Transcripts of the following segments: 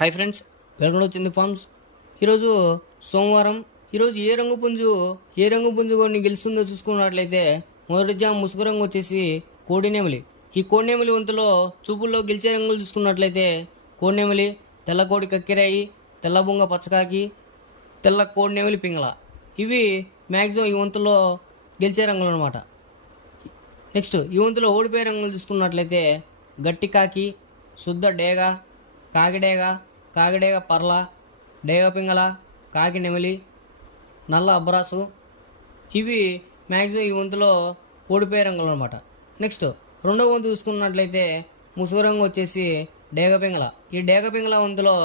Hi friends, welcome to చింది forms. ఈరోజు సోమవారం. ఈరోజు ఏ రంగు పుంజు కొన్ని గెలుస్తుందో చూసుకున్నట్లయితే మొదటి జామ్ ముసుగు రంగు వచ్చేసి కోడినెమిలి. ఈ కోడినెమిలి వంతులో చూపుల్లో గెలిచే రంగులు చూసుకున్నట్లయితే కోడినెమిలి, తెల్ల కోడి కక్కిరాయి, తెల్ల బొంగ పచ్చకాకి, తెల్ల కోడినెమిలి పింగళ. ఇవి మ్యాక్సిమం ఈ వంతులో గెలిచే రంగులు అనమాట. నెక్స్ట్ ఈ వంతులో ఓడిపోయే రంగులు చూసుకున్నట్లయితే గట్టి కాకి, శుద్ధ డేగ, కాకిడేగ పర్ల, డేగ పింగళ, కాకి నెమిలి, నల్ల అబ్రాసు. ఇవి మ్యాక్సిమం ఈ వంతులో ఓడిపోయే రంగులు అనమాట. నెక్స్ట్ రెండవ వంతు చూసుకున్నట్లయితే ముసుగు రంగు వచ్చేసి డేగ పింగళ. ఈ డేగ పింగళ వంతులో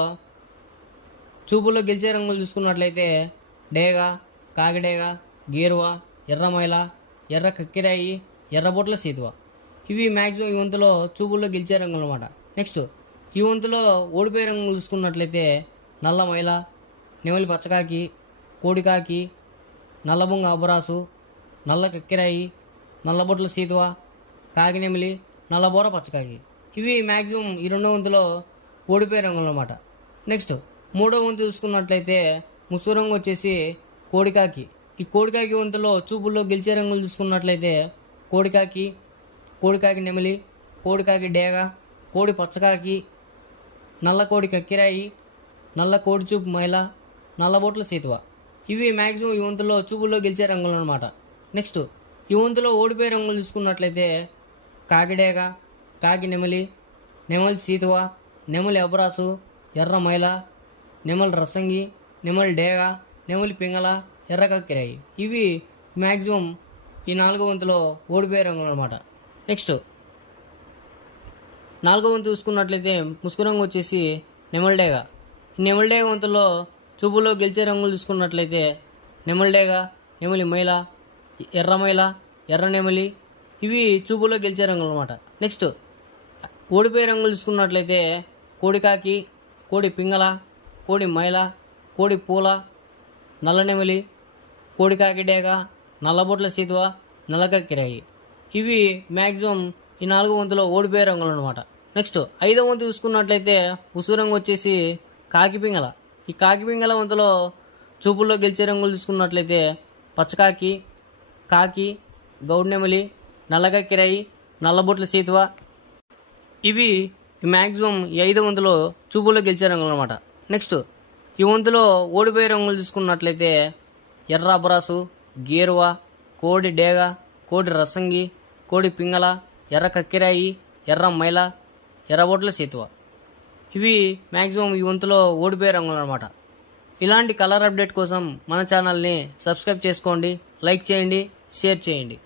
చూపుల్లో గెలిచే రంగులు చూసుకున్నట్లయితే డేగ, కాకిడేగ, గేరువ, ఎర్రమైల, ఎర్ర కక్కిరాయి, ఎర్రబొట్ల సీతువ. ఇవి మ్యాక్సిమం ఈ వంతులో చూపుల్లో గెలిచే రంగులు అనమాట. నెక్స్ట్ ఈ వంతులో ఓడిపోయే రంగులు చూసుకున్నట్లయితే నల్ల మైల, నెమలి పచ్చకాకి, కోడికాకి, నల్లబొంగ అబరాసు, నల్ల కక్కిరాయి, నల్లబొట్ల సీతువ, కాకినెమిలి, నల్లబోర పచ్చకాకి. ఇవి మ్యాక్సిమం ఈ రెండో వంతులో ఓడిపోయే రంగులు అనమాట. నెక్స్ట్ మూడో వంతు చూసుకున్నట్లయితే ముసుగు రంగు వచ్చేసి కోడికాకి. ఈ కోడికాకి వంతులో చూపుల్లో గెలిచే రంగులు చూసుకున్నట్లయితే కోడికాకి నెమిలి, కోడికాకి డేగ, కోడి పచ్చకాకి, నల్ల కోడి కక్కిరాయి, నల్ల కోడి చూపు మైల, నల్లబొట్ల సీతువ. ఇవి మ్యాక్సిమం ఈ వంతులో చూపుల్లో గెలిచే రంగులు అనమాట. నెక్స్ట్ ఈ వంతులో ఓడిపోయే రంగులు చూసుకున్నట్లయితే కాకిడేగ, కాకి నెమిలి, నెమలి సీతువ, నెమలి అబరాసు, ఎర్ర మైల, నెమలి రసంగి, నెమలి డేగ, నెమలి పింగళ, ఎర్ర కక్కిరాయి. ఇవి మ్యాక్సిమం ఈ నాలుగో వంతులో ఓడిపోయే రంగులు అనమాట. నెక్స్ట్ నాలుగో వంతు చూసుకున్నట్లయితే ముసుగు రంగు వచ్చేసి నెమలిడేగ. ఈ నెమలిడేగ వంతులో చూపుల్లో గెలిచే రంగులు చూసుకున్నట్లయితే నెమలిడేగ, నెమలి మైల, ఎర్రమైల, ఎర్ర నెమలి. ఇవి చూపుల్లో గెలిచే రంగులు అనమాట. నెక్స్ట్ ఓడిపోయే రంగులు చూసుకున్నట్లయితే కోడికాకి, కోడి పింగళ, కోడి మైల, కోడి పూల, నల్ల నెమలి, కోడికాకి డేగ, నల్లబొట్ల సీతువ, నల్లకక్కిరాయి. ఇవి మ్యాక్సిమం ఈ నాలుగో వంతులో ఓడిపోయే రంగులు అనమాట. నెక్స్ట్ ఐదో వంతు చూసుకున్నట్లయితే ముసుగు రంగు వచ్చేసి కాకి పింగళ. ఈ కాకి పింగళ వంతులో చూపుల్లో గెలిచే రంగులు చూసుకున్నట్లయితే పచ్చకాకి, కాకి, గౌడ్నెమలి, నల్లకక్కిరాయి, నల్లబొట్ల సీతువ. ఇవి మ్యాక్సిమం ఈ ఐదో వంతులో చూపుల్లో గెలిచే రంగులు అనమాట. నెక్స్ట్ ఈ వంతులో ఓడిపోయే రంగులు చూసుకున్నట్లయితే ఎర్ర అబరాసు, గేరువ, కోడి డేగ, కోడి రసంగి, కోడి పింగళ, ఎర్ర కక్కిరాయి, ఎర్ర మైల, ఎర్రబొట్ల సీతువ. ఇవి మ్యాక్సిమం ఈ వంతులో ఓడిపోయే రంగులు అనమాట. ఇలాంటి కలర్ అప్డేట్ కోసం మన ఛానల్ని సబ్స్క్రైబ్ చేసుకోండి, లైక్ చేయండి, షేర్ చేయండి.